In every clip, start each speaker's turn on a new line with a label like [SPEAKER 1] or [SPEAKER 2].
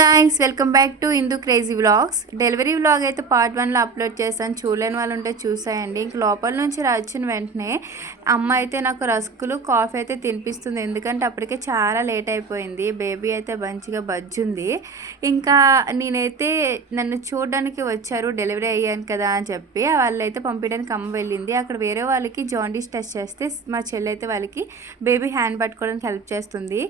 [SPEAKER 1] Guys welcome back to Indu crazy vlogs delivery vlog అయితే part వన్లో upload చేశాను. చూడలేని వాళ్ళు ఉంటే చూసాయండి. ఇంక లోపల నుంచి వచ్చిన వెంటనే అమ్మ అయితే నాకు రస్కులు కాఫీ అయితే తినిపిస్తుంది. ఎందుకంటే అప్పటికే చాలా లేట్ అయిపోయింది. బేబీ అయితే మంచిగా బజ్జుంది. ఇంకా నేనైతే నన్ను చూడడానికి వచ్చారు డెలివరీ అయ్యాను కదా అని చెప్పి వాళ్ళైతే పంపించడానికి అమ్మ వెళ్ళింది. అక్కడ వేరే వాళ్ళకి జాండీస్ టెస్ట్ చేస్తే మా చెల్లి అయితే వాళ్ళకి బేబీ హ్యాండ్ పట్టుకోవడానికి హెల్ప్ చేస్తుంది.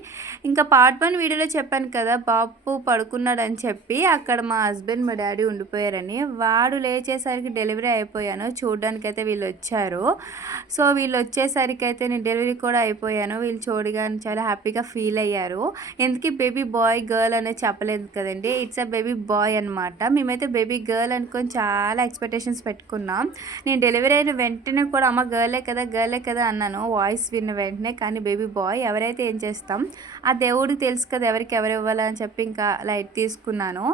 [SPEAKER 1] ఇంకా పార్ట్ వన్ వీడియోలో చెప్పాను కదా బాపు పడు అని చెప్పి అక్కడ మా హస్బెండ్ మా డాడీ ఉండిపోయారని. వాడు లేచేసరికి డెలివరీ అయిపోయాను. చూడడానికి అయితే వీళ్ళు వచ్చారు. సో వీళ్ళు వచ్చేసరికి అయితే నేను డెలివరీ కూడా అయిపోయాను. వీళ్ళు చూడగానే చాలా హ్యాపీగా ఫీల్ అయ్యారు. ఎందుకు బేబీ బాయ్ గర్ల్ అనేది చెప్పలేదు కదండి. ఇట్స్ అ బేబీ బాయ్ అనమాట మేమైతే బేబీ గర్ల్ అనుకొని చాలా ఎక్స్పెక్టేషన్స్ పెట్టుకున్నాం. నేను డెలివరీ అయిన వెంటనే కూడా అమ్మ గర్లే కదా గర్లే కదా అన్నాను. వాయిస్ విన్న వెంటనే కానీ బేబీ బాయ్ ఎవరైతే ఏం చేస్తాం? ఆ దేవుడికి తెలుసు కదా ఎవరికి ఎవరు ఇవ్వాలని చెప్పి ఇంకా లైట్ తీసుకున్నాను.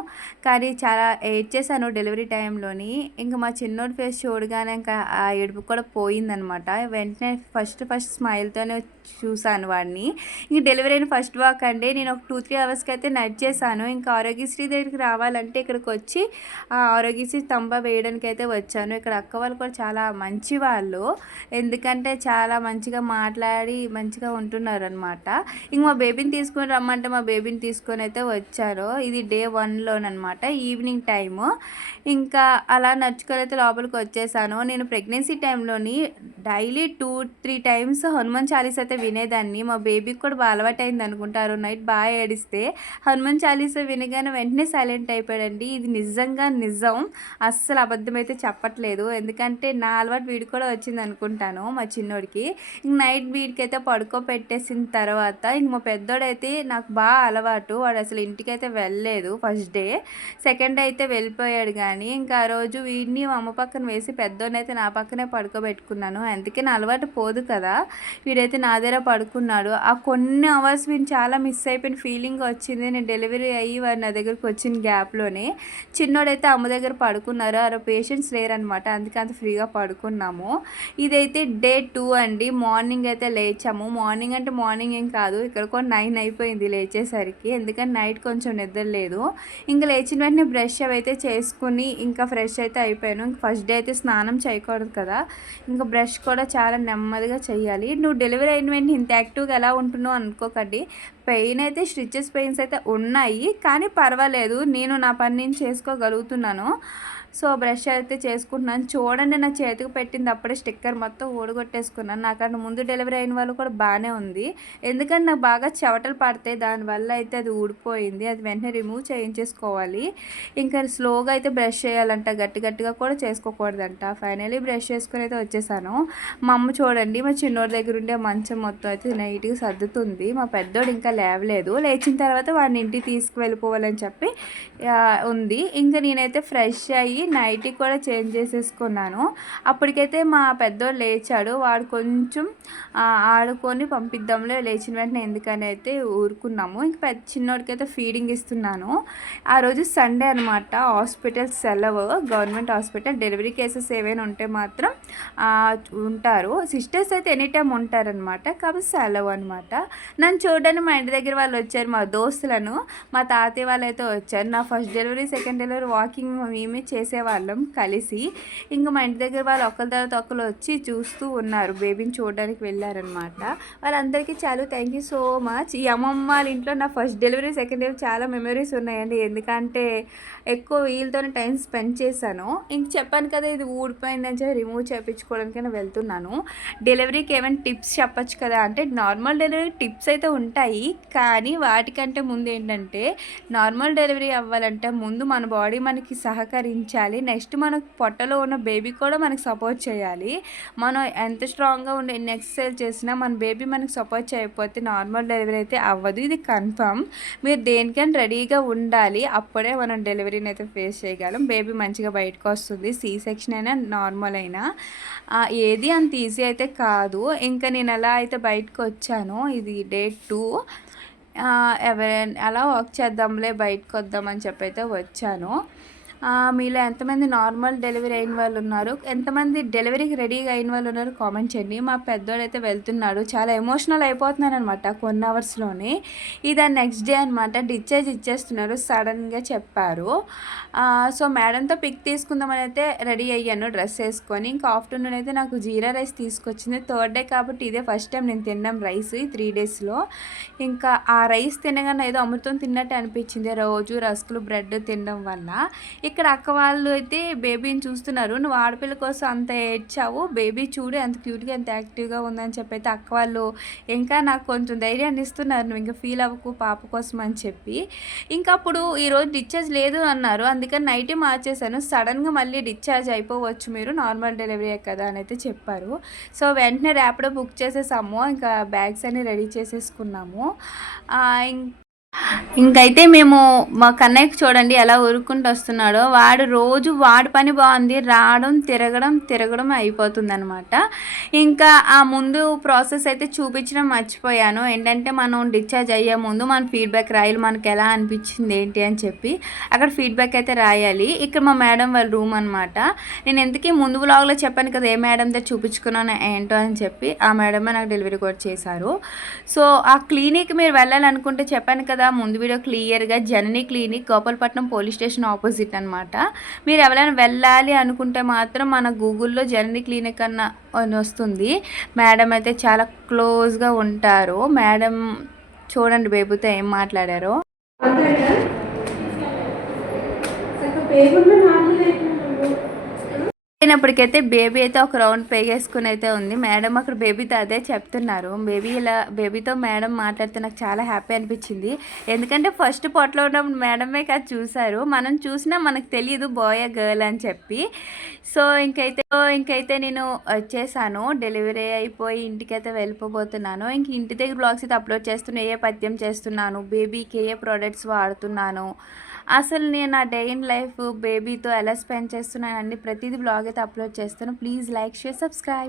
[SPEAKER 1] కానీ చాలా ఏడ్ చేశాను డెలివరీ టైంలోని. ఇంకా మా చిన్నోడి ఫేస్ చూడగానే ఇంకా ఆ ఏడుపు కూడా పోయిందనమాట. వెంటనే ఫస్ట్ ఫస్ట్ స్మైల్తోనే చూశాను వాడిని. ఇంక డెలివరీ అయిన ఫస్ట్ వాక్ అండి. నేను ఒక టూ త్రీ అవర్స్కి అయితే నడిచేసాను ఇంకా ఆరోగ్యశ్రీ దగ్గరికి రావాలంటే ఇక్కడికి వచ్చి ఆ ఆరోగ్యశ్రీ తంబ వేయడానికి అయితే వచ్చాను. ఇక్కడ అక్క వాళ్ళు కూడా చాలా మంచి వాళ్ళు. ఎందుకంటే చాలా మంచిగా మాట్లాడి మంచిగా ఉంటున్నారు అనమాట ఇంక మా బేబీని తీసుకొని రమ్మంటే మా బేబీని తీసుకొని అయితే వచ్చారు. ఇది డే వన్లోనమాట ఈవినింగ్ టైము. ఇంకా అలా నడుచుకొని అయితే లోపలికి వచ్చేసాను. నేను ప్రెగ్నెన్సీ టైంలోని daily two three times Hanuman Chalisa అయితే వినేదాన్ని. మా బేబీకి కూడా బాగా అలవాటైంది అనుకుంటారు. నైట్ బాగా ఏడిస్తే హనుమాన్ చాలీసా వినగానే వెంటనే సైలెంట్ అయిపోయాడండి. ఇది నిజంగా నిజం. అస్సలు అబద్ధమైతే చెప్పట్లేదు. ఎందుకంటే నా అలవాటు వీడి కూడా వచ్చింది అనుకుంటాను మా చిన్నోడికి. ఇంక నైట్ వీడికి అయితే పడుకోబెట్టేసిన తర్వాత ఇంక మా పెద్దోడైతే నాకు బాగా అలవాటు. వాడు అసలు ఇంటికైతే వెళ్ళలేదు ఫస్ట్ డే. సెకండ్ డే అయితే వెళ్ళిపోయాడు కానీ ఇంకా ఆ రోజు వీడిని మా అమ్మ పక్కన వేసి పెద్దోడైతే నా పక్కనే పడుకోబెట్టుకున్నాను. అందుకే నా అలవాటు పోదు కదా. వీడైతే నా దగ్గర పడుకున్నాడు. ఆ కొన్ని అవర్స్ నేను చాలా మిస్ అయిపోయిన ఫీలింగ్ వచ్చింది. నేను డెలివరీ అయ్యి వారు నా దగ్గరకు వచ్చిన గ్యాప్లోనే చిన్నోడైతే అమ్మ దగ్గర పడుకున్నారు. అరే పేషెంట్స్ లేరనమాట అందుకే అంత ఫ్రీగా పడుకున్నాము. ఇదైతే డే టూ అండి. మార్నింగ్ అయితే లేచాము. మార్నింగ్ అంటే మార్నింగ్ ఏం కాదు. ఇక్కడ కూడా నైన్ అయిపోయింది లేచేసరికి. ఎందుకంటే నైట్ కొంచెం నిద్ర లేదు. ఇంకా లేచిన వెంటనే బ్రష్ అవైతే అయితే చేసుకుని ఇంకా ఫ్రెష్ అయితే అయిపోయాను. ఇంకా ఫస్ట్ డే అయితే స్నానం చేయకూడదు కదా. ఇంకా బ్రష్ కూడా చాలా నెమ్మదిగా చేయాలి. నువ్వు డెలివరీ అయిన వెంటనే ఇంత యాక్టివ్గా ఎలా ఉంటున్నావు అనుకోకండి. పెయిన్ అయితే స్టిచెస్ పెయిన్స్ అయితే ఉన్నాయి. కానీ పర్వాలేదు. నేను నా పని నేను చేసుకోగలుగుతున్నాను. సో బ్రష్ అయితే చేసుకుంటున్నాను. చూడండి నా చేతికి పెట్టింది అప్పుడే స్టిక్కర్ మొత్తం ఊడగొట్టేసుకున్నాను. నాకంటే ముందు డెలివరీ అయిన వాళ్ళు కూడా బాగానే ఉంది. ఎందుకంటే నాకు బాగా చెవటలు పడతాయి. దానివల్ల అయితే అది ఊడిపోయింది. అది వెంటనే రిమూవ్ చేయించేసుకోవాలి. ఇంకా స్లోగా అయితే బ్రష్ చేయాలంట. గట్టి గట్టిగా కూడా చేసుకోకూడదంట. ఫైనలీ బ్రష్ చేసుకుని అయితే వచ్చేసాను. మా అమ్మ చూడండి మా చిన్నోడి దగ్గర ఉండే మంచం మొత్తం అయితే నైట్గా సర్దుతుంది. మా పెద్దోడు ఇంకా లేవలేదు. లేచిన తర్వాత వాడిని ఇంటికి తీసుకువెళ్ళిపోవాలని చెప్పి ఉంది. ఇంకా నేనైతే ఫ్రెష్ అయ్యి నైట్కి కూడా చేంజ్ చేసేసుకున్నాను. అప్పటికైతే మా పెద్దోడు లేచాడు. వాడు కొంచెం ఆడుకొని పంపిద్దాంలే లేచిన వెంటనే ఎందుకని అయితే ఊరుకున్నాము. ఇంక పెద్ద చిన్నోడికైతే అయితే ఫీడింగ్ ఇస్తున్నాను. ఆ రోజు సండే అనమాట హాస్పిటల్ సెలవు. Government hospital. డెలివరీ కేసెస్ ఏవైనా ఉంటే మాత్రం ఉంటారు. సిస్టర్స్ అయితే ఎనీ టైం ఉంటారనమాట కాబట్టి సెలవు అనమాట నన్ను చూడడానికి మా ఇంటి దగ్గర వాళ్ళు వచ్చారు. మా దోస్తులను. మా తాతయ్య వాళ్ళు అయితే వచ్చారు. నా first delivery second delivery walking మేమే చేసేవాళ్ళం కలిసి. ఇంకా మా ఇంటి దగ్గర వాళ్ళు ఒకరి తర్వాత ఒకరు వచ్చి చూస్తూ ఉన్నారు. బేబీని చూడడానికి వెళ్ళారనమాట వాళ్ళందరికీ చాలా థ్యాంక్ యూ సో మచ్ ఈ అమ్మమ్మ వాళ్ళ ఇంట్లో నా ఫస్ట్ డెలివరీ సెకండ్ డెలివరీ చాలా మెమరీస్ ఉన్నాయండి. ఎందుకంటే ఎక్కువ వీళ్ళతోనే టైం స్పెండ్ చేశాను. ఇంక చెప్పాను కదా ఇది ఊడిపోయిందని చెప్పి రిమూవ్ చేయించుకోవడానికైనా వెళ్తున్నాను. డెలివరీకి ఏమైనా టిప్స్ చెప్పచ్చు కదా అంటే నార్మల్ డెలివరీ టిప్స్ అయితే ఉంటాయి. కానీ వాటికంటే ముందు ఏంటంటే నార్మల్ డెలివరీ అవ్వాలంటే ముందు మన బాడీ మనకి సహకరించాలి. నెక్స్ట్ మన పొట్టలో ఉన్న బేబీ కూడా మనకు సపోర్ట్ చేయాలి. మనం ఎంత స్ట్రాంగ్గా ఉండి ఎన్ని ఎక్సర్సైజ్ చేసినా మన బేబీ మనకు సపోర్ట్ చేయకపోతే నార్మల్ డెలివరీ అయితే అవ్వదు. ఇది కన్ఫర్మ్. మీరు దేనికైనా రెడీగా ఉండాలి. అప్పుడే మనం డెలివరీని అయితే ఫేస్ చేయగలం. బేబీ మంచిగా బయటకు వస్తుంది. సీ సెక్షన్ అయినా నార్మల్ అయినా. ఏది అంత ఈజీ అయితే కాదు. ఇంకా నేను ఎలా అయితే బయటకు వచ్చానో ఇది డే టూ. ఎవరైనా అలా వర్క్ చేద్దాంలే బయటకు వద్దామని చెప్పి అయితే వచ్చాను. మీలో ఎంతమంది నార్మల్ డెలివరీ అయిన వాళ్ళు ఉన్నారు? ఎంతమంది డెలివరీకి రెడీగా అయిన వాళ్ళు ఉన్నారు? కామెంట్ చేయండి. మా పెద్దోడైతే అయితే వెళ్తున్నాడు. చాలా ఎమోషనల్ అయిపోతున్నాను అనమాట కొన్ని అవర్స్లోనే. ఇది నెక్స్ట్ డే అనమాట డిశ్చార్జ్ ఇచ్చేస్తున్నారు. సడన్గా చెప్పారు. సో మేడంతో పిక్ తీసుకుందామని అయితే రెడీ అయ్యాను డ్రెస్ వేసుకొని. ఇంకా ఆఫ్టర్నూన్ అయితే నాకు జీరా రైస్ తీసుకొచ్చింది. థర్డ్ డే కాబట్టి ఇదే ఫస్ట్ టైం నేను తిన్నాం రైస్ ఈ త్రీ డేస్లో. ఇంకా ఆ రైస్ తినగానే ఏదో అమృతం తిన్నట్టు అనిపించింది. రోజు రస్కులు బ్రెడ్ తినడం వల్ల. ఇక్కడ అక్క వాళ్ళు అయితే బేబీని చూస్తున్నారు. నువ్వు ఆడపిల్ల కోసం అంత ఏడ్చావు. బేబీ చూడు ఎంత క్యూట్గా ఎంత యాక్టివ్గా ఉందని చెప్పి అయితే అక్క వాళ్ళు ఇంకా నాకు కొంచెం ధైర్యాన్ని ఇస్తున్నారు. నువ్వు ఇంకా ఫీల్ అవ్వకు పాప కోసం అని చెప్పి. ఇంకా అప్పుడు ఈరోజు డిశ్చార్జ్ లేదు అన్నారు. అందుకని నైటే మార్చేశాను. సడన్గా మళ్ళీ డిశ్చార్జ్ అయిపోవచ్చు మీరు. నార్మల్ డెలివరీ కదా అని అయితే చెప్పారు. సో వెంటనే ర్యాపిడో బుక్ చేసేసాము. ఇంకా బ్యాగ్స్ అన్ని రెడీ చేసేసుకున్నాము. ఇం- ఇంకైతే మేము మా కన్నయ్యకు చూడండి ఎలా ఊరుకుంటూ వస్తున్నాడో. వాడు రోజు వాడి పని బాగుంది రావడం తిరగడం తిరగడం అయిపోతుంది అనమాట ఇంకా ఆ ముందు ప్రాసెస్ అయితే చూపించడం మర్చిపోయాను. ఏంటంటే మనం డిశ్చార్జ్ అయ్యే ముందు మన ఫీడ్బ్యాక్ రాయాలి మనకి ఎలా అనిపించింది ఏంటి అని చెప్పి అక్కడ ఫీడ్బ్యాక్ అయితే రాయాలి. ఇక్కడ మా మేడం వాళ్ళ రూమ్ అనమాట నేను ఎందుకీ ముందు బ్లాగ్లో చెప్పాను కదా ఏ మేడంతో చూపించుకున్నాను ఏంటో అని చెప్పి ఆ మేడమే నాకు డెలివరీ కూడా చేశారు. సో ఆ క్లినిక్ మీరు వెళ్ళాలనుకుంటే చెప్పాను కదా ముందు వీడియో క్లియర్గా Janani clinic Gopalapatnam police station opposite అనమాట మీరు ఎవరైనా వెళ్ళాలి అనుకుంటే మాత్రం మన గూగుల్లో జనని క్లినిక్ అన్న అని వస్తుంది. మేడం అయితే చాలా క్లోజ్గా ఉంటారు. మేడం చూడండి బేబుతో ఏం మాట్లాడారో. అయినప్పటికైతే బేబీ అయితే ఒక రౌండ్ పే చేసుకుని అయితే ఉంది. మేడం అక్కడ బేబీతో అదే చెప్తున్నారు. బేబీ ఇలా బేబీతో మేడం మాట్లాడితే నాకు చాలా హ్యాపీ అనిపించింది. ఎందుకంటే ఫస్ట్ పొట్టలో ఉన్నప్పుడు మేడమే కాదు చూశారు. మనం చూసినా మనకు తెలియదు బాయ్ గర్ల్ అని చెప్పి. సో ఇంకైతే ఇంకైతే నేను వచ్చేసాను. డెలివరీ అయిపోయి ఇంటికైతే వెళ్ళిపోబోతున్నాను. ఇంక ఇంటి దగ్గర బ్లాగ్స్ అయితే అప్లోడ్ చేస్తున్నా ఏ పద్యం చేస్తున్నాను బేబీకి ఏ ప్రోడక్ట్స్ వాడుతున్నాను అసలు నేను నా డే ఇన్ లైఫ్ బేబీతో ఎలా స్పెండ్ చేస్తున్నాను అన్ని ప్రతిదీ బ్లాగ్ అయితే అప్లోడ్ చేస్తాను. Please like share subscribe